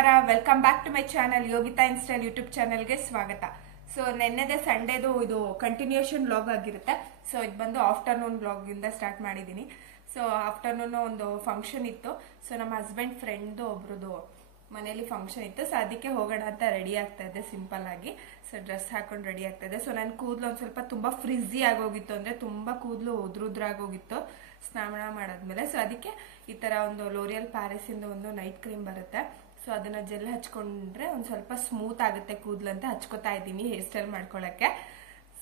ನಮಸ್ಕಾರ, welcome back to my channel Yogita in style YouTube ಚಾನಲ್ಗೆ ಸ್ವಾಗತ. ಸೊ ನೆನ್ನೆದೆ ಸಂಡೇದು ಇದು ಕಂಟಿನ್ಯೂಷನ್ ವ್ಲಾಗ್ ಆಗಿರುತ್ತೆ. ಸೊ ಇದು ಬಂದು ಆಫ್ಟರ್ನೂನ್ ವ್ಲಾಗ್ ಇಂದ ಸ್ಟಾರ್ಟ್ ಮಾಡಿದ್ದೀನಿ. ಸೊ ಆಫ್ಟರ್ನೂನ್ ಒಂದು ಫಂಕ್ಷನ್ ಇತ್ತು. ಸೊ ನಮ್ಮ ಹಸ್ಬೆಂಡ್ ಫ್ರೆಂಡ್ ಒಬ್ರದ್ದು ಮನೇಲಿ ಫಂಕ್ಷನ್ ಇತ್ತು. ಸೊ ಅದಕ್ಕೆ ಹೋಗೋಣ ಅಂತ ರೆಡಿ ಆಗ್ತಾ ಇದ್ದೆ ಸಿಂಪಲ್ ಆಗಿ. ಸೊ ಡ್ರೆಸ್ ಹಾಕೊಂಡು ರೆಡಿ ಆಗ್ತಾ ಇದ್ದೆ. ಸೊ ನನ್ನ ಕೂದಲು ಒಂದ್ ಸ್ವಲ್ಪ ತುಂಬಾ ಫ್ರಿಝಿ ಆಗೋಗಿತ್ತು, ಅಂದ್ರೆ ತುಂಬಾ ಕೂದಲು ಉದ್ರುದ್ರಾಗೋಗಿತ್ತು ಸ್ನಾನ ಮಾಡಾದ್ಮೇಲೆ. ಸೊ ಅದಕ್ಕೆ ಈ ತರ ಒಂದು ಲೋರಿಯಲ್ ಪ್ಯಾರಿಸ್ ಇಂದ ಒಂದು ನೈಟ್ ಕ್ರೀಮ್ ಬರುತ್ತೆ. ಸೊ ಅದನ್ನ ಜೆಲ್ ಹಚ್ಕೊಂಡ್ರೆ ಒಂದ್ ಸ್ವಲ್ಪ ಸ್ಮೂತ್ ಆಗುತ್ತೆ ಕೂದಲು ಅಂತ ಹಚ್ಕೋತಾ ಇದ್ದೀನಿ ಹೇರ್ ಸ್ಟೈಲ್ ಮಾಡ್ಕೊಳಕ್ಕೆ.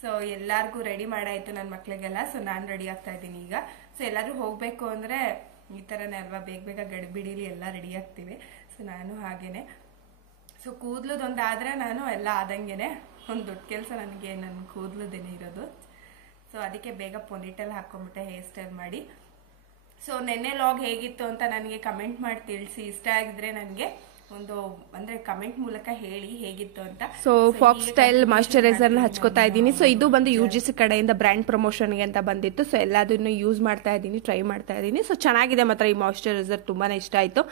ಸೊ ಎಲ್ಲಾರ್ಗು ರೆಡಿ ಮಾಡಾಯ್ತು ನನ್ನ ಮಕ್ಳಿಗೆಲ್ಲ. ಸೊ ನಾನು ರೆಡಿ ಆಗ್ತಾ ಇದ್ದೀನಿ ಈಗ. ಸೊ ಎಲ್ಲಾದ್ರೂ ಹೋಗ್ಬೇಕು ಅಂದ್ರೆ ಈ ತರನೇ ಅಲ್ವಾ, ಬೇಗ ಬೇಗ ಗಡಿಬಿಡಿಲಿ ಎಲ್ಲ ರೆಡಿ ಆಗ್ತೀವಿ. ಸೊ ನಾನು ಹಾಗೇನೆ. ಸೊ ಕೂದ್ಲದೊಂದಾದ್ರೆ ನಾನು ಎಲ್ಲ ಆದಂಗೆನೆ ಒಂದು ದೊಡ್ಡ ಕೆಲಸ ನನಗೆ ನನ್ನ ಕೂದ್ಲದೇನೆ ಇರೋದು. ಸೊ ಅದಕ್ಕೆ ಬೇಗ ಪೊನಿಟೆಲ್ ಹಾಕೊಂಡ್ಬಿಟ್ಟೆ ಹೇರ್ ಸ್ಟೈಲ್ ಮಾಡಿ. ಸೊ ನೆನ್ನೆ ಲಾಗ್ ಹೇಗಿತ್ತು ಅಂತ ನನಗೆ ಕಮೆಂಟ್ ಮಾಡಿ ತಿಳಿಸಿ. ಇಷ್ಟ ಆಗಿದ್ರೆ ನನಗೆ ಒಂದು ಅಂದ್ರೆ ಕಮೆಂಟ್ ಮೂಲಕ ಹೇಳಿ ಹೇಗಿತ್ತು ಅಂತ. ಸೊ ಫಾಕ್ಸ್ ಸ್ಟೈಲ್ ಮಾಯಿಶ್ಚರೈಸರ್ ನ ಹಚ್ಕೋತಾ ಇದ್ದೀನಿ. ಸೊ ಇದು ಬಂದು UGC ಕಡೆಯಿಂದ ಬ್ರ್ಯಾಂಡ್ ಪ್ರಮೋಷನ್ಗೆ ಅಂತ ಬಂದಿತ್ತು. ಸೊ ಎಲ್ಲದನ್ನು ಯೂಸ್ ಮಾಡ್ತಾ ಇದ್ದೀನಿ, ಟ್ರೈ ಮಾಡ್ತಾ ಇದ್ದೀನಿ. ಸೊ ಚೆನ್ನಾಗಿದೆ ಮಾತ್ರ ಈ ಮಾಯಿಶ್ಚರೈಸರ್, ತುಂಬಾನೇ ಇಷ್ಟ ಆಯ್ತು.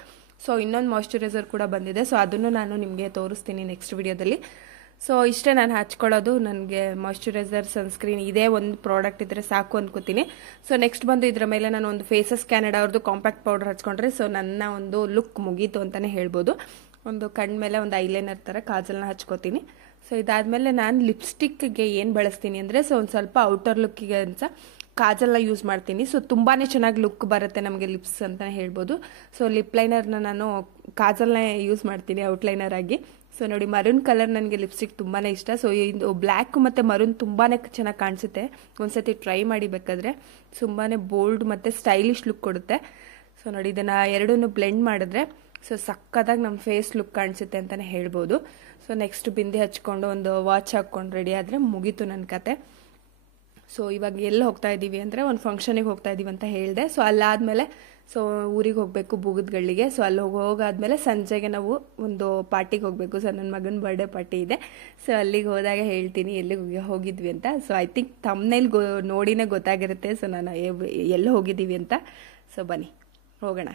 ಸೊ ಇನ್ನೊಂದು ಮಾಯಿಶ್ಚರೈಸರ್ ಕೂಡ ಬಂದಿದೆ. ಸೊ ಅದನ್ನು ನಾನು ನಿಮಗೆ ತೋರಿಸ್ತೀನಿ ನೆಕ್ಸ್ಟ್ ವಿಡಿಯೋದಲ್ಲಿ. ಸೊ ಇಷ್ಟೇ ನಾನು ಹಚ್ಕೊಳ್ಳೋದು. ನನಗೆ ಮಾಯಿಶ್ಚರೈಸರ್, ಸನ್ಸ್ಕ್ರೀನ್ ಇದೇ ಒಂದು ಪ್ರಾಡಕ್ಟ್ ಇದ್ರೆ ಸಾಕು ಅನ್ಕೋತೀನಿ. ಸೊ ನೆಕ್ಸ್ಟ್ ಬಂದು ಇದರ ಮೇಲೆ ನಾನು ಒಂದು ಫೇಸಸ್ ಕ್ಯಾನಡಾ ಅವ್ರದ್ದು ಕಾಂಪ್ಯಾಕ್ಟ್ ಪೌಡರ್ ಹಚ್ಕೊಂಡ್ರೆ ಸೊ ನನ್ನ ಒಂದು ಲುಕ್ ಮುಗೀತು ಅಂತಾನೆ ಹೇಳ್ಬೋದು. ಒಂದು ಕಣ್ಣು ಮೇಲೆ ಒಂದು ಐಲೈನರ್ ತರ ಕಾಜಲ್ನ ಹಚ್ಕೋತೀನಿ. ಸೊ ಇದಾದ್ಮೇಲೆ ನಾನು ಲಿಪ್ಸ್ಟಿಕ್ಗೆ ಏನು ಬಳಸ್ತೀನಿ ಅಂದ್ರೆ ಸೊ ಒಂದು ಸ್ವಲ್ಪ ಔಟರ್ ಲುಕ್ಕಿಗೆ ಅಂತ ಕಾಜಲ್ನ ಯೂಸ್ ಮಾಡ್ತೀನಿ. ಸೊ ತುಂಬಾನೇ ಚೆನ್ನಾಗಿ ಲುಕ್ ಬರುತ್ತೆ ನಮಗೆ ಲಿಪ್ಸ್ ಅಂತಾನೆ ಹೇಳ್ಬೋದು. ಸೊ ಲಿಪ್ ಲೈನರ್ನ ನಾನು ಕಾಜಲ್ನ ಯೂಸ್ ಮಾಡ್ತೀನಿ ಔಟ್ಲೈನರ್ ಆಗಿ. ಸೊ ನೋಡಿ, ಮರೂನ್ ಕಲರ್ ನನಗೆ ಲಿಪ್ಸ್ಟಿಕ್ ತುಂಬಾನೇ ಇಷ್ಟ. ಸೊ ಇದು ಬ್ಲ್ಯಾಕ್ ಮತ್ತೆ ಮರೂನ್ ತುಂಬಾನೇ ಚೆನ್ನಾಗಿ ಕಾಣಿಸುತ್ತೆ. ಒಂದ್ಸತಿ ಟ್ರೈ ಮಾಡಿ ಬೇಕಾದ್ರೆ. ತುಂಬಾನೇ ಬೋಲ್ಡ್ ಮತ್ತೆ ಸ್ಟೈಲಿಶ್ ಲುಕ್ ಕೊಡುತ್ತೆ. ಸೊ ನೋಡಿ, ಇದನ್ನ ಎರಡನ್ನೂ ಬ್ಲೆಂಡ್ ಮಾಡಿದ್ರೆ ಸೊ ಸಕ್ಕತ್ತಾಗಿ ನಮ್ಮ ಫೇಸ್ ಲುಕ್ ಕಾಣಿಸುತ್ತೆ ಅಂತಾನೆ ಹೇಳ್ಬೋದು. ಸೊ ನೆಕ್ಸ್ಟ್ ಬಿಂದಿ ಹಚ್ಕೊಂಡು ಒಂದು ವಾಚ್ ಹಾಕೊಂಡು ರೆಡಿ ಆದ್ರೆ ಮುಗೀತು ನನ್ನ ಕತೆ. ಸೊ ಇವಾಗ ಎಲ್ಲಿ ಹೋಗ್ತಾ ಇದ್ದೀವಿ ಅಂದರೆ ಒಂದು ಫಂಕ್ಷನಿಗೆ ಹೋಗ್ತಾ ಇದ್ದೀವಿ ಅಂತ ಹೇಳಿದೆ. ಸೊ ಅಲ್ಲಾದಮೇಲೆ ಸೊ ಊರಿಗೆ ಹೋಗಬೇಕು ಬೂಗದ್ಗಳಿಗೆಗೆ. ಸೊ ಅಲ್ಲಿ ಹೋಗಾದ್ಮೇಲೆ ಸಂಜೆಗೆ ನಾವು ಒಂದು ಪಾರ್ಟಿಗೆ ಹೋಗಬೇಕು. ಸೊ ನನ್ನ ಮಗನ ಬರ್ಡೇ ಪಾರ್ಟಿ ಇದೆ. ಸೊ ಅಲ್ಲಿಗೆ ಹೋದಾಗ ಹೇಳ್ತೀನಿ ಎಲ್ಲಿಗೆ ಹೋಗಿದ್ವಿ ಅಂತ. ಸೊ ಐ ಥಿಂಕ್ ತಮ್ಮನೇಲಿ ನೋಡಿನೇ ಗೊತ್ತಾಗಿರುತ್ತೆ ಸೊ ನಾನು ಎಲ್ಲಿ ಹೋಗಿದ್ದೀವಿ ಅಂತ. ಸೊ ಬನ್ನಿ ಹೋಗೋಣ.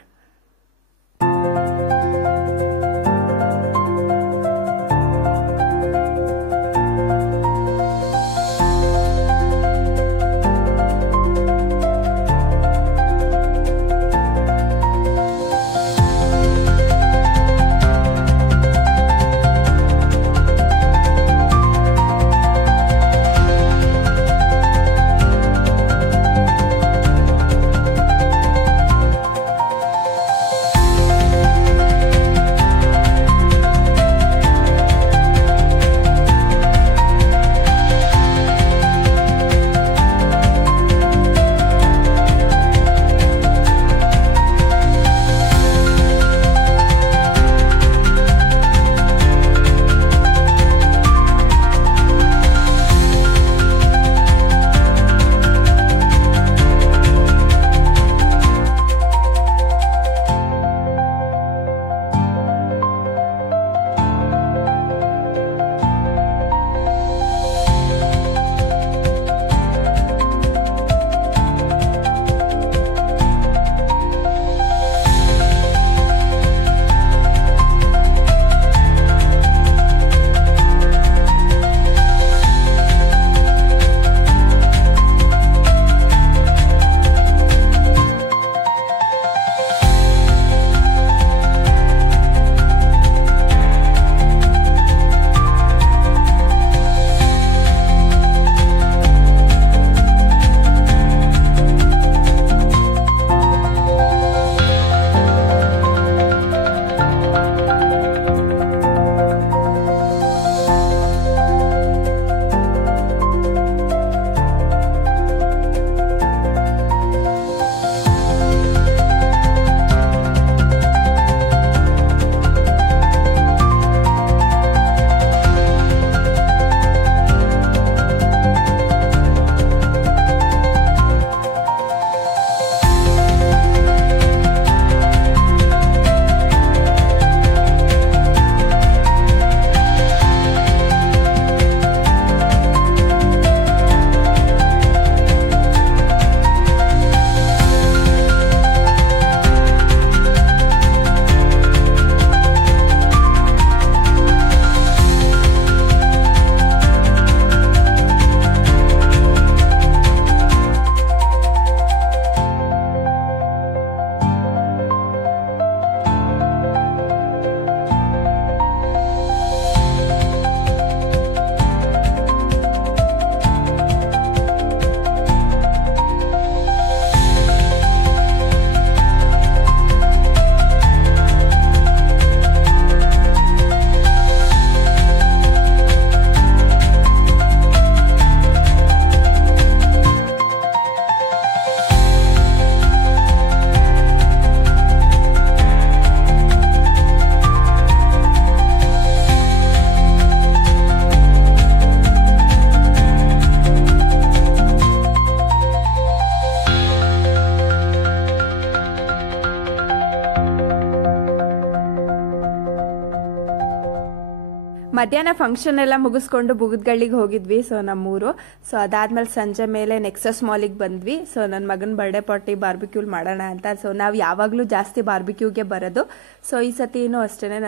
ಮಧ್ಯಾಹ್ನ ಫಂಕ್ಷನ್ ಎಲ್ಲ ಮುಗಿಸ್ಕೊಂಡು ಬುಗದ್ಗಳ್ಳಿಗೆ ಹೋಗಿದ್ವಿ. ಸೊ ನಮ್ಮೂರು. ಸೊ ಅದಾದ್ಮೇಲೆ ಸಂಜೆ ಮೇಲೆ ನೆಕ್ಸಸ್ ಮಾಲಿಗೆ ಬಂದ್ವಿ. ಸೊ ನನ್ನ ಮಗನ ಬರ್ಡೇ ಪಾರ್ಟಿ ಬಾರ್ಬಿಕ್ಯೂಲ್ ಮಾಡೋಣ ಅಂತ. ಸೊ ನಾವು ಯಾವಾಗಲೂ ಜಾಸ್ತಿ ಬಾರ್ಬಿಕ್ಯೂಗೆ ಬರೋದು. ಸೊ ಈ ಸತಿನೂ ಅಷ್ಟೇ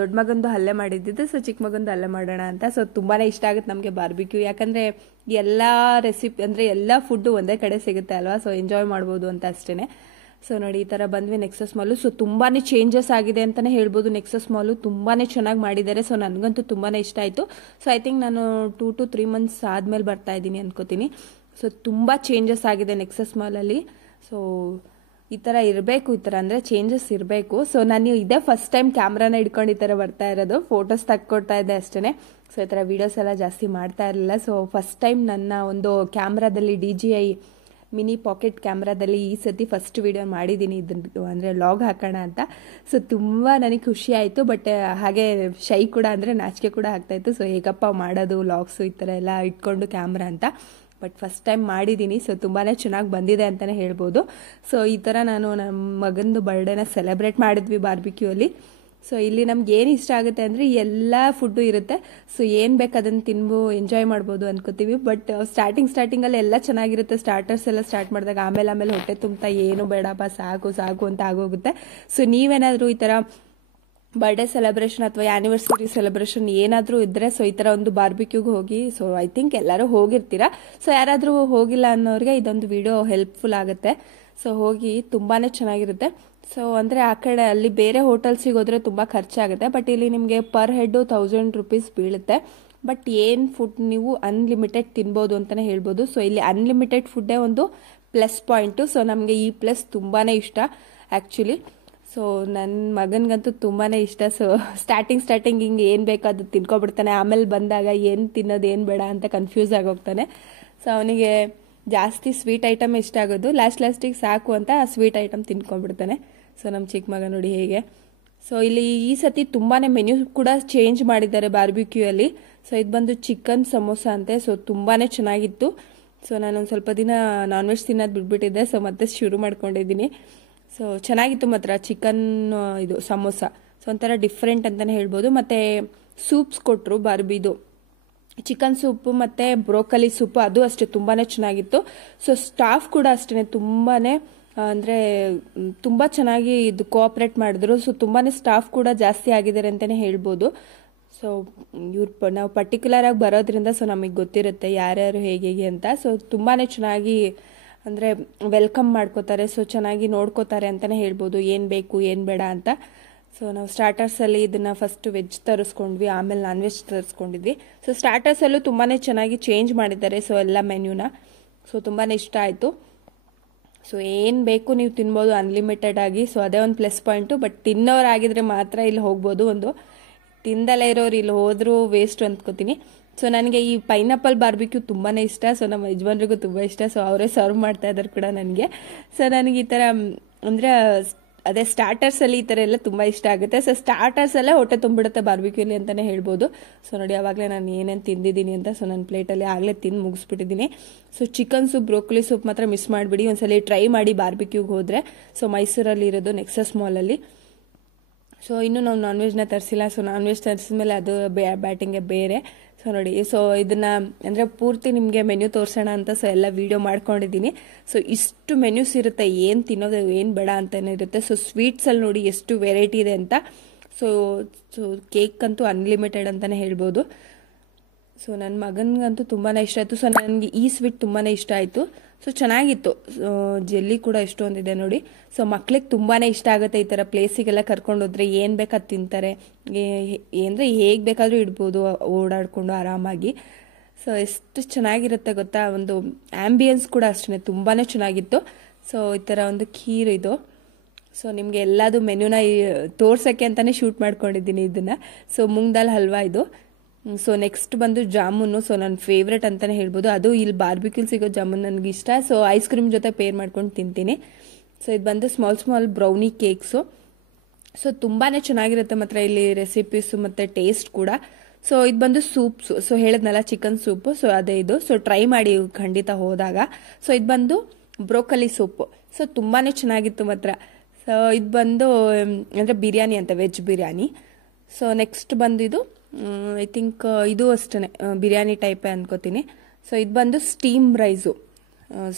ದೊಡ್ಡ ಮಗಂದು ಹಲ್ಲೆ ಮಾಡಿದ್ದಿದ್ದು. ಸೊ ಚಿಕ್ಕ ಮಗಂದು ಹಲ್ಲೆ ಮಾಡೋಣ ಅಂತ. ಸೊ ತುಂಬಾನೇ ಇಷ್ಟ ಆಗುತ್ತೆ ನಮಗೆ ಬಾರ್ಬಿಕ್ಯೂ. ಯಾಕಂದ್ರೆ ಎಲ್ಲ ರೆಸಿಪಿ ಅಂದ್ರೆ ಎಲ್ಲ ಫುಡ್ಡು ಒಂದೇ ಕಡೆ ಸಿಗುತ್ತೆ ಅಲ್ವಾ. ಸೊ ಎಂಜಾಯ್ ಮಾಡ್ಬೋದು ಅಂತ ಅಷ್ಟೇನೆ. ಸೊ ನೋಡಿ ಈ ತರ ಬಂದ್ವಿ ನೆಕ್ಸಸ್ ಮಾಲು. ಸೊ ತುಂಬಾನೇ ಚೇಂಜಸ್ ಆಗಿದೆ ಅಂತಾನೆ ಹೇಳ್ಬೋದು. ನೆಕ್ಸಸ್ ಮಾಲು ತುಂಬಾನೇ ಚೆನ್ನಾಗಿ ಮಾಡಿದ್ದಾರೆ. ಸೊ ನನಗಂತೂ ತುಂಬಾನೇ ಇಷ್ಟ ಆಯ್ತು. ಸೊ ಐ ಥಿಂಕ್ ನಾನು 2 to 3 months ಆದ್ಮೇಲೆ ಬರ್ತಾ ಇದ್ದೀನಿ ಅನ್ಕೋತೀನಿ. ಸೊ ತುಂಬಾ ಚೇಂಜಸ್ ಆಗಿದೆ ನೆಕ್ಸಸ್ ಮಾಲಲ್ಲಿ. ಸೊ ಈ ತರ ಇರಬೇಕು, ಈ ತರ ಅಂದ್ರೆ ಚೇಂಜಸ್ ಇರಬೇಕು. ಸೊ ನಾನು ಇದೇ ಫಸ್ಟ್ ಟೈಮ್ ಕ್ಯಾಮ್ರಾನ ಇಟ್ಕೊಂಡು ಈ ತರ ಬರ್ತಾ ಇರೋದು. ಫೋಟೋಸ್ ತಕ್ಕೊಡ್ತಾ ಇದ್ದೆ ಅಷ್ಟೇನೆ. ಸೊ ಈ ತರ ವಿಡಿಯೋಸ್ ಎಲ್ಲ ಜಾಸ್ತಿ ಮಾಡ್ತಾ ಇರಲಿಲ್ಲ. ಸೊ ಫಸ್ಟ್ ಟೈಮ್ ನನ್ನ ಒಂದು ಕ್ಯಾಮ್ರಾದಲ್ಲಿ DJI ಮಿನಿ ಪಾಕೆಟ್ ಕ್ಯಾಮ್ರಾದಲ್ಲಿ ಈ ಸತಿ ಫಸ್ಟ್ ವಿಡಿಯೋ ಮಾಡಿದ್ದೀನಿ. ಇದನ್ನು ಅಂದರೆ ಲಾಗ್ ಹಾಕೋಣ ಅಂತ. ಸೊ ತುಂಬ ನನಗೆ ಖುಷಿ ಆಯಿತು. ಬಟ್ ಹಾಗೆ ಶೈ ಕೂಡ ಅಂದರೆ ನಾಚಿಕೆ ಕೂಡ ಆಗ್ತಾಯಿತ್ತು. ಸೊ ಹೇಗಪ್ಪ ಮಾಡೋದು ಲಾಗ್ಸು ಈ ಥರ ಎಲ್ಲ ಇಟ್ಕೊಂಡು ಕ್ಯಾಮ್ರಾ ಅಂತ. ಬಟ್ ಫಸ್ಟ್ ಟೈಮ್ ಮಾಡಿದ್ದೀನಿ. ಸೊ ತುಂಬಾ ಚೆನ್ನಾಗಿ ಬಂದಿದೆ ಅಂತಲೇ ಹೇಳ್ಬೋದು. ಸೊ ಈ ಥರ ನಾನು ನಮ್ಮ ಮಗಂದು ಬರ್ಡೇನ ಸೆಲೆಬ್ರೇಟ್ ಮಾಡಿದ್ವಿ ಬಾರ್ಬಿಕ್ಯೂ ಅಲ್ಲಿ. ಸೊ ಇಲ್ಲಿ ನಮ್ಗೆ ಏನು ಇಷ್ಟ ಆಗುತ್ತೆ ಅಂದರೆ ಎಲ್ಲ ಫುಡ್ಡು ಇರುತ್ತೆ. ಸೊ ಏನು ಬೇಕು ಅದನ್ನು ತಿನ್ಬೋ ಎಂಜಾಯ್ ಮಾಡ್ಬೋದು ಅನ್ಕೋತೀವಿ. ಬಟ್ ಸ್ಟಾರ್ಟಿಂಗಲ್ಲಿ ಎಲ್ಲ ಚೆನ್ನಾಗಿರುತ್ತೆ. ಸ್ಟಾರ್ಟರ್ಸ್ ಎಲ್ಲ ಸ್ಟಾರ್ಟ್ ಮಾಡಿದಾಗ ಆಮೇಲೆ ಹೊಟ್ಟೆ ತುಂಬ್ತಾ ಏನು ಬೇಡಪ್ಪ ಸಾಕು ಅಂತ ಆಗೋಗುತ್ತೆ. ಸೊ ನೀವೇನಾದರೂ ಈ ಥರ ಬರ್ಡೇ ಸೆಲೆಬ್ರೇಷನ್ ಅಥವಾ ಆ್ಯನಿವರ್ಸರಿ ಸೆಲೆಬ್ರೇಷನ್ ಏನಾದರೂ ಇದ್ದರೆ ಸೊ ಈ ಥರ ಒಂದು ಬಾರ್ಬಿಕ್ಯೂಗೆ ಹೋಗಿ. ಸೊ ಐ ಥಿಂಕ್ ಎಲ್ಲರೂ ಹೋಗಿರ್ತೀರಾ. ಸೊ ಯಾರಾದರೂ ಹೋಗಿಲ್ಲ ಅನ್ನೋರಿಗೆ ಇದೊಂದು ವಿಡಿಯೋ ಹೆಲ್ಪ್ಫುಲ್ ಆಗುತ್ತೆ. ಸೊ ಹೋಗಿ ತುಂಬಾ ಚೆನ್ನಾಗಿರುತ್ತೆ. ಸೊ ಅಂದರೆ ಆ ಕಡೆ ಅಲ್ಲಿ ಬೇರೆ ಹೋಟೆಲ್ಸಿಗೆ ಹೋದರೆ ತುಂಬ ಖರ್ಚಾಗುತ್ತೆ. ಬಟ್ ಇಲ್ಲಿ ನಿಮಗೆ ಪರ್ ಹೆಡ್ 1000 rupees ಬೀಳುತ್ತೆ. ಬಟ್ ಏನು ಫುಡ್ ನೀವು ಅನ್ಲಿಮಿಟೆಡ್ ತಿನ್ಬೋದು ಅಂತಲೇ ಹೇಳ್ಬೋದು. ಸೊ ಇಲ್ಲಿ ಅನ್ಲಿಮಿಟೆಡ್ ಫುಡ್ಡೇ ಒಂದು ಪ್ಲಸ್ ಪಾಯಿಂಟು. ಸೊ ನಮಗೆ ಈ ಪ್ಲಸ್ ತುಂಬಾ ಇಷ್ಟ ಆ್ಯಕ್ಚುಲಿ. ಸೊ ನನ್ನ ಮಗನಿಗಂತೂ ತುಂಬಾ ಇಷ್ಟ. ಸೊ ಸ್ಟಾರ್ಟಿಂಗ್ ಹಿಂಗೆ ಏನು ಬೇಕೋ ಅದು ತಿನ್ಕೊಬಿಡ್ತಾನೆ. ಆಮೇಲೆ ಬಂದಾಗ ಏನು ತಿನ್ನೋದು ಏನು ಬೇಡ ಅಂತ ಕನ್ಫ್ಯೂಸ್ ಆಗೋಗ್ತಾನೆ. ಸೊ ಅವನಿಗೆ ಜಾಸ್ತಿ ಸ್ವೀಟ್ ಐಟಮ್ ಇಷ್ಟ ಆಗೋದು. ಲಾಸ್ಟಿಗೆ ಸಾಕು ಅಂತ ಆ ಸ್ವೀಟ್ ಐಟಮ್ ತಿನ್ಕೊಂಡ್ಬಿಡ್ತಾನೆ. ಸೊ ನಮ್ಮ ಚಿಕ್ಕ ಮಗ ನೋಡಿ ಹೇಗೆ. ಸೊ ಇಲ್ಲಿ ಈ ಸತಿ ತುಂಬಾ ಮೆನ್ಯೂ ಕೂಡ ಚೇಂಜ್ ಮಾಡಿದ್ದಾರೆ ಬಾರ್ಬಿಕ್ಯೂ ಅಲ್ಲಿ. ಸೊ ಇದು ಬಂದು ಚಿಕನ್ ಸಮೋಸ ಅಂತೆ. ಸೊ ತುಂಬಾ ಚೆನ್ನಾಗಿತ್ತು. ಸೊ ನಾನೊಂದು ಸ್ವಲ್ಪ ದಿನ ನಾನ್ ವೆಜ್ ತಿನ್ನೋದು ಬಿಟ್ಬಿಟ್ಟಿದ್ದೆ. ಸೊ ಮತ್ತೆ ಶುರು ಮಾಡ್ಕೊಂಡಿದ್ದೀನಿ. ಸೊ ಚೆನ್ನಾಗಿತ್ತು ಮಾತ್ರ ಚಿಕನ್ ಇದು ಸಮೋಸ. ಸೊ ಒಂಥರ ಡಿಫ್ರೆಂಟ್ ಅಂತಲೇ ಹೇಳ್ಬೋದು. ಮತ್ತು ಸೂಪ್ಸ್ ಕೊಟ್ಟರು ಬಾರ್ಬಿದು ಚಿಕನ್ ಸೂಪು ಮತ್ತು ಬ್ರೋಕಲಿ ಸೂಪು, ಅದು ಅಷ್ಟೇ ತುಂಬಾ ಚೆನ್ನಾಗಿತ್ತು. ಸೊ ಸ್ಟಾಫ್ ಕೂಡ ಅಷ್ಟೇ ತುಂಬಾ ಅಂದರೆ ತುಂಬ ಚೆನ್ನಾಗಿ ಇದು ಕೋಆಪ್ರೇಟ್ ಮಾಡಿದ್ರು. ಸೊ ತುಂಬಾ ಸ್ಟಾಫ್ ಕೂಡ ಜಾಸ್ತಿ ಆಗಿದ್ದಾರೆ ಅಂತಲೇ ಹೇಳ್ಬೋದು. ಸೊ ನಾವು ಪರ್ಟಿಕ್ಯುಲರ್ ಆಗಿ ಬರೋದ್ರಿಂದ ಸೊ ನಮಗೆ ಗೊತ್ತಿರುತ್ತೆ ಯಾರ್ಯಾರು ಹೇಗೆ ಅಂತ. ಸೊ ತುಂಬಾ ಚೆನ್ನಾಗಿ ಅಂದರೆ ವೆಲ್ಕಮ್ ಮಾಡ್ಕೋತಾರೆ. ಸೊ ಚೆನ್ನಾಗಿ ನೋಡ್ಕೋತಾರೆ ಅಂತಲೇ ಹೇಳ್ಬೋದು, ಏನು ಬೇಕು ಏನು ಬೇಡ ಅಂತ. ಸೊ ನಾವು ಸ್ಟಾರ್ಟರ್ಸಲ್ಲಿ ಇದನ್ನು ಫಸ್ಟ್ ವೆಜ್ ತರಿಸ್ಕೊಂಡ್ವಿ, ಆಮೇಲೆ ನಾನ್ ವೆಜ್ ತರಿಸ್ಕೊಂಡಿದ್ವಿ. ಸೊ ಸ್ಟಾರ್ಟರ್ಸಲ್ಲೂ ತುಂಬಾ ಚೆನ್ನಾಗಿ ಚೇಂಜ್ ಮಾಡಿದ್ದಾರೆ. ಸೊ ಎಲ್ಲ ಮೆನ್ಯೂನ ಸೊ ತುಂಬಾ ಇಷ್ಟ ಆಯಿತು. ಸೊ ಏನು ಬೇಕು ನೀವು ತಿನ್ಬೋದು ಅನ್ಲಿಮಿಟೆಡ್ ಆಗಿ. ಸೊ ಅದೇ ಒಂದು ಪ್ಲಸ್ ಪಾಯಿಂಟು. ಬಟ್ ತಿನ್ನೋರಾಗಿದ್ರೆ ಮಾತ್ರ ಇಲ್ಲಿ ಹೋಗ್ಬೋದು. ಒಂದು ತಿಂದಲೇ ಇರೋರು ಇಲ್ಲಿ ಹೋದರೂ ವೇಸ್ಟ್ ಅಂದ್ಕೋತೀನಿ. ಸೊ ನನಗೆ ಈ ಪೈನಾಪಲ್ ಬಾರ್ಬಿಕ್ಯೂ ತುಂಬಾ ಇಷ್ಟ. ಸೊ ನಮ್ಮ ಯಜಮಾನ್ರಿಗೂ ತುಂಬ ಇಷ್ಟ. ಸೊ ಅವರೇ ಸರ್ವ್ ಮಾಡ್ತಾ ಇದ್ದಾರೆ ಕೂಡ ನನಗೆ. ಸೊ ನನಗೆ ಈ ಥರ ಅಂದರೆ ಅದೇ ಸ್ಟಾರ್ಟರ್ಸಲ್ಲಿ ಈ ಥರ ಎಲ್ಲ ತುಂಬ ಇಷ್ಟ ಆಗುತ್ತೆ. ಸೊ ಸ್ಟಾರ್ಟರ್ಸಲ್ಲೇ ಹೊಟ್ಟೆ ತುಂಬಿಡುತ್ತೆ ಬಾರ್ಬಿಕ್ಯೂಲಿ ಅಂತಲೇ ಹೇಳ್ಬೋದು. ಸೊ ನೋಡಿ ಆವಾಗಲೇ ನಾನು ಏನೇನು ತಿಂದಿದ್ದೀನಿ ಅಂತ. ಸೊ ನನ್ನ ಪ್ಲೇಟಲ್ಲಿ ಆಗಲೇ ತಿಂದು ಮುಗಿಸ್ಬಿಟ್ಟಿದ್ದೀನಿ. So chicken soup broccoli soup ಮಾತ್ರ ಮಿಸ್ ಮಾಡಿಬಿಡಿ. ಒಂದ್ಸಲ ಟ್ರೈ ಮಾಡಿ ಬಾರ್ಬಿಕ್ಯೂಗೆ ಹೋದರೆ. ಸೊ ಮೈಸೂರಲ್ಲಿ ಇರೋದು ನೆಕ್ಸಸ್ ಮಾಲಲ್ಲಿ. ಸೊ ಇನ್ನೂ ನಾವು ನಾನ್ ವೆಜ್ನ ತರಿಸಿಲ್ಲ. ಸೊ ನಾನ್ ವೆಜ್ ತರಿಸಿದ್ಮೇಲೆ ಅದು ಬ್ಯಾಟಿಂಗೇ ಬೇರೆ. ಸೊ ನೋಡಿ, ಸೊ ಇದನ್ನು ಅಂದರೆ ಪೂರ್ತಿ ನಿಮಗೆ ಮೆನ್ಯೂ ತೋರಿಸೋಣ ಅಂತ ಸೊ ಎಲ್ಲ ವೀಡಿಯೋ ಮಾಡ್ಕೊಂಡಿದ್ದೀನಿ. ಸೊ ಇಷ್ಟು ಮೆನ್ಯೂಸ್ ಇರುತ್ತೆ, ಏನು ತಿನ್ನೋದು ಏನು ಬೇಡ ಅಂತಲೇ ಇರುತ್ತೆ. ಸೊ ಸ್ವೀಟ್ಸಲ್ಲಿ ನೋಡಿ ಎಷ್ಟು ವೆರೈಟಿ ಇದೆ ಅಂತ. ಸೊ ಕೇಕ್ ಅಂತೂ ಅನ್ಲಿಮಿಟೆಡ್ ಅಂತಲೇ ಹೇಳ್ಬೋದು. ಸೊ ನನ್ನ ಮಗನಿಗಂತೂ ತುಂಬಾ ಇಷ್ಟ ಆಯಿತು. ಸೊ ನನಗೆ ಈ ಸ್ವೀಟ್ ತುಂಬಾ ಇಷ್ಟ ಆಯಿತು. ಸೊ ಚೆನ್ನಾಗಿತ್ತು. ಜೆಲ್ಲಿ ಕೂಡ ಎಷ್ಟೊಂದಿದೆ ನೋಡಿ. ಸೊ ಮಕ್ಳಿಗೆ ತುಂಬಾ ಇಷ್ಟ ಆಗುತ್ತೆ ಈ ಥರ ಪ್ಲೇಸಿಗೆಲ್ಲ ಕರ್ಕೊಂಡೋದ್ರೆ. ಏನು ಬೇಕಾದ್ ತಿಂತಾರೆ, ಅಂದರೆ ಹೇಗೆ ಬೇಕಾದರೂ ಇಡ್ಬೋದು ಓಡಾಡಿಕೊಂಡು ಆರಾಮಾಗಿ. ಸೊ ಎಷ್ಟು ಚೆನ್ನಾಗಿರುತ್ತೆ ಗೊತ್ತಾ. ಒಂದು ಆ್ಯಂಬಿಯನ್ಸ್ ಕೂಡ ಅಷ್ಟೇ ತುಂಬಾ ಚೆನ್ನಾಗಿತ್ತು. ಸೊ ಈ ಥರ ಒಂದು ಖೀರ್ ಇದು. ಸೊ ನಿಮಗೆ ಎಲ್ಲದು ಮೆನ್ಯೂನ ತೋರ್ಸೋಕ್ಕೆ ಅಂತಲೇ ಶೂಟ್ ಮಾಡ್ಕೊಂಡಿದ್ದೀನಿ ಇದನ್ನು. ಸೊ ಮೂಂಗ್ ದಾಲ್ ಹಲ್ವಾ ಇದು. ಸೊ ನೆಕ್ಸ್ಟ್ ಬಂದು ಜಾಮೂನು. ಸೊ ನನ್ನ ಫೇವ್ರೆಟ್ ಅಂತಲೇ ಹೇಳ್ಬೋದು. ಅದು ಇಲ್ಲಿ ಬಾರ್ಬಿಕ್ಯೂಲ್ ಸಿಗೋ ಜಾಮೂನ್ ನನಗೆ ಇಷ್ಟ. ಸೊ ಐಸ್ ಕ್ರೀಮ್ ಜೊತೆ ಪೇರ್ ಮಾಡ್ಕೊಂಡು ತಿಂತೀನಿ. ಸೊ ಇದು ಬಂದು ಸ್ಮಾಲ್ ಬ್ರೌನಿ ಕೇಕ್ಸು. ಸೊ ತುಂಬಾ ಚೆನ್ನಾಗಿರುತ್ತೆ ಮಾತ್ರ ಇಲ್ಲಿ ರೆಸಿಪೀಸು ಮತ್ತು ಟೇಸ್ಟ್ ಕೂಡ. ಸೊ ಇದು ಬಂದು ಸೂಪ್ಸು. ಸೊ ಹೇಳಿದ್ನಲ್ಲ ಚಿಕನ್ ಸೂಪು. ಸೊ ಅದೇ ಇದು. ಸೊ ಟ್ರೈ ಮಾಡಿ ಖಂಡಿತ ಹೋದಾಗ. ಸೊ ಇದು ಬಂದು ಬ್ರೋಕೊಲಿ ಸೂಪು. ಸೊ ತುಂಬಾ ಚೆನ್ನಾಗಿತ್ತು ಮಾತ್ರ. ಸೊ ಇದು ಬಂದು ಅಂದರೆ ಬಿರಿಯಾನಿ ಅಂತ, ವೆಜ್ ಬಿರಿಯಾನಿ. ಸೊ ನೆಕ್ಸ್ಟ್ ಬಂದಿದ್ದು ಐ ಥಿಂಕ್ ಇದು ಅಷ್ಟೇ ಬಿರಿಯಾನಿ ಟೈಪೇ ಅನ್ಕೋತೀನಿ. ಸೊ ಇದು ಬಂದು ಸ್ಟೀಮ್ ರೈಸು.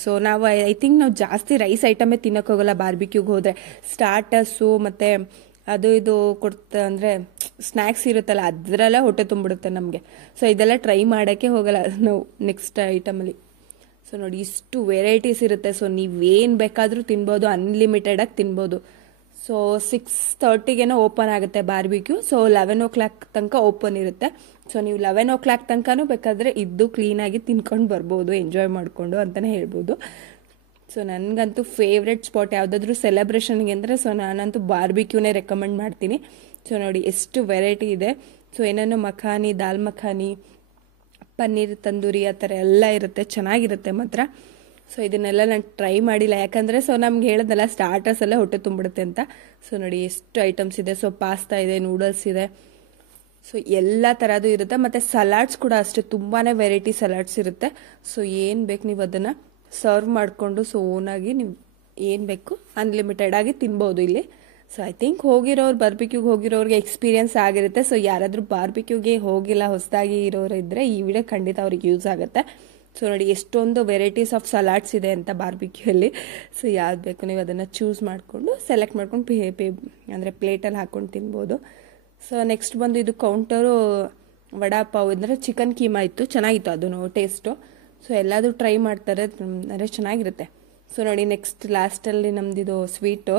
ಸೊ ನಾವು ಐ ಥಿಂಕ್ ನಾವು ಜಾಸ್ತಿ ರೈಸ್ ಐಟಮೇ ತಿನ್ನೋಕೆ ಹೋಗಲ್ಲ ಬಾರ್ಬಿಕ್ಯೂಗೆ ಹೋದರೆ. ಸ್ಟಾರ್ಟರ್ಸು ಮತ್ತು ಅದು ಇದು ಅಂದರೆ ಸ್ನ್ಯಾಕ್ಸ್ ಇರುತ್ತಲ್ಲ ಅದರಲ್ಲೇ ಹೊಟ್ಟೆ ತುಂಬಿಡುತ್ತೆ ನಮಗೆ. ಸೊ ಇದೆಲ್ಲ ಟ್ರೈ ಮಾಡೋಕ್ಕೆ ಹೋಗಲ್ಲ ನಾವು ನೆಕ್ಸ್ಟ್ ಐಟಮಲ್ಲಿ. ಸೊ ನೋಡಿ ಇಷ್ಟು ವೆರೈಟೀಸ್ ಇರುತ್ತೆ. ಸೊ ನೀವೇನು ಬೇಕಾದರೂ ತಿನ್ಬೋದು, ಅನ್ಲಿಮಿಟೆಡಾಗಿ ತಿನ್ಬೋದು. ಸೊ 6:30 ಓಪನ್ ಆಗುತ್ತೆ ಬಾರ್ಬಿಕ್ಯೂ. ಸೊ 11 o'clock ತನಕ ಓಪನ್ ಇರುತ್ತೆ. ಸೊ ನೀವು 11 o'clock ತನಕನೂ ಬೇಕಾದರೆ ಇದ್ದು ಕ್ಲೀನಾಗಿ ತಿನ್ಕೊಂಡು ಬರ್ಬೋದು, ಎಂಜಾಯ್ ಮಾಡಿಕೊಂಡು ಅಂತಲೇ ಹೇಳ್ಬೋದು. ಸೊ ನನಗಂತೂ ಫೇವ್ರೆಟ್ ಸ್ಪಾಟ್ ಯಾವುದಾದ್ರೂ ಸೆಲೆಬ್ರೇಷನ್ಗೆ ಅಂದರೆ ಸೊ ನಾನಂತೂ ಬಾರ್ಬಿಕ್ಯೂನೇ ರೆಕಮೆಂಡ್ ಮಾಡ್ತೀನಿ. ಸೊ ನೋಡಿ ಎಷ್ಟು ವೆರೈಟಿ ಇದೆ. ಸೊ ಏನೇನೋ ಮಖಾನಿ, ದಾಲ್ ಮಖಾನಿ, ಪನ್ನೀರ್ ತಂದೂರಿ ಆ ಥರ ಎಲ್ಲ ಇರುತ್ತೆ, ಚೆನ್ನಾಗಿರುತ್ತೆ ಮಾತ್ರ. ಸೊ ಇದನ್ನೆಲ್ಲ ನಾನು ಟ್ರೈ ಮಾಡಿಲ್ಲ, ಯಾಕಂದರೆ ಸೊ ನಮ್ಗೆ ಹೇಳೋದಲ್ಲ ಸ್ಟಾರ್ಟರ್ಸ್ ಎಲ್ಲ ಹೊಟ್ಟೆ ತುಂಬಿಡುತ್ತೆ ಅಂತ. ಸೊ ನೋಡಿ ಎಷ್ಟು ಐಟಮ್ಸ್ ಇದೆ. ಸೊ ಪಾಸ್ತಾ ಇದೆ, ನೂಡಲ್ಸ್ ಇದೆ, ಸೊ ಎಲ್ಲ ಥರದ್ದು ಇರುತ್ತೆ. ಮತ್ತು ಸಲಾಡ್ಸ್ ಕೂಡ ಅಷ್ಟೇ, ತುಂಬಾ ವೆರೈಟಿ ಸಲಾಡ್ಸ್ ಇರುತ್ತೆ. ಸೊ ಏನು ಬೇಕು ನೀವು ಅದನ್ನು ಸರ್ವ್ ಮಾಡಿಕೊಂಡು ಸೊ ಓನಾಗಿ ನೀವು ಏನು ಬೇಕು ಅನ್ಲಿಮಿಟೆಡ್ ಆಗಿ ತಿನ್ಬೋದು ಇಲ್ಲಿ. ಸೊ ಐ ಥಿಂಕ್ ಹೋಗಿರೋರು ಬಾರ್ಬಿಕ್ಯೂಗೆ ಹೋಗಿರೋರಿಗೆ ಎಕ್ಸ್ಪೀರಿಯನ್ಸ್ ಆಗಿರುತ್ತೆ. ಸೊ ಯಾರಾದರೂ ಬಾರ್ಬಿಕ್ಯೂಗೆ ಹೋಗಿಲ್ಲ ಹೊಸದಾಗಿ ಇರೋರು ಇದ್ದರೆ ಈ ವಿಡಿಯೋ ಖಂಡಿತ ಅವ್ರಿಗೆ ಯೂಸ್ ಆಗುತ್ತೆ. ಸೊ ನೋಡಿ ಎಷ್ಟೊಂದು ವೆರೈಟೀಸ್ ಆಫ್ ಸಲಾಡ್ಸ್ ಇದೆ ಅಂತ ಬಾರ್ಬಿಕ್ಯೂಲ್ಲಿ. ಸೊ ಯಾವ್ದು ಬೇಕು ನೀವು ಅದನ್ನು ಚೂಸ್ ಮಾಡಿಕೊಂಡು ಸೆಲೆಕ್ಟ್ ಮಾಡ್ಕೊಂಡು ಅಂದರೆ ಪ್ಲೇಟಲ್ಲಿ ಹಾಕ್ಕೊಂಡು ತಿನ್ಬೋದು. ಸೊ ನೆಕ್ಸ್ಟ್ ಬಂದು ಇದು ಕೌಂಟರು ವಡಾ ಪಾವ್ ಅಂದರೆ ಚಿಕನ್ ಕೀಮಾ ಇತ್ತು, ಚೆನ್ನಾಗಿತ್ತು ಅದನ್ನು ಟೇಸ್ಟು. ಸೊ ಎಲ್ಲದೂ ಟ್ರೈ ಮಾಡ್ತಾರೆ, ಅಂದರೆ ಚೆನ್ನಾಗಿರುತ್ತೆ. ಸೊ ನೋಡಿ ನೆಕ್ಸ್ಟ್ ಲಾಸ್ಟಲ್ಲಿ ನಮ್ದಿದು ಸ್ವೀಟು.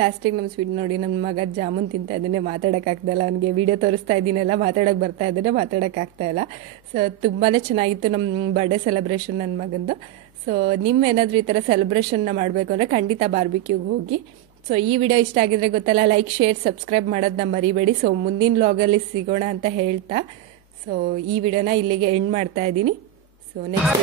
ಲಾಸ್ಟಿಗೆ ನಮ್ಮ ಸ್ವೀಟ್ ನೋಡಿ ನಮ್ಮ ಮಗ ಜಾಮೂನ್ ತಿಂತಾ ಇದ್ದಾನೆ, ಮಾತಾಡೋಕ್ಕಾಗ್ತಾಯಿಲ್ಲ ಅವನಿಗೆ. ವೀಡಿಯೋ ತೋರಿಸ್ತಾ ಇದ್ದೀನೆಲ್ಲ ಮಾತಾಡೋಕ್ಕೆ ಬರ್ತಾ ಇದ್ದಾನೆ, ಮಾತಾಡೋಕ್ಕಾಗ್ತಾಯಿಲ್ಲ. ಸೊ ತುಂಬಾ ಚೆನ್ನಾಗಿತ್ತು ನಮ್ಮ ಬರ್ಡೇ ಸೆಲೆಬ್ರೇಷನ್ ನನ್ನ ಮಗಂದು. ಸೊ ಏನಾದರೂ ಈ ಥರ ಸೆಲೆಬ್ರೇಷನ್ನ ಮಾಡಬೇಕು ಅಂದರೆ ಖಂಡಿತ ಬಾರ್ಬಿಕ್ಯೂಗೆ ಹೋಗಿ. ಸೊ ಈ ವಿಡಿಯೋ ಇಷ್ಟ ಆಗಿದ್ರೆ ಗೊತ್ತಲ್ಲ, ಲೈಕ್, ಶೇರ್, ಸಬ್ಸ್ಕ್ರೈಬ್ ಮಾಡೋದನ್ನ ಮರಿಬೇಡಿ. ಸೊ ಮುಂದಿನ ವ್ಲಾಗಲ್ಲಿ ಸಿಗೋಣ ಅಂತ ಹೇಳ್ತಾ ಸೊ ಈ ವಿಡಿಯೋನ ಇಲ್ಲಿಗೆ ಎಂಡ್ ಮಾಡ್ತಾ ಇದ್ದೀನಿ. So next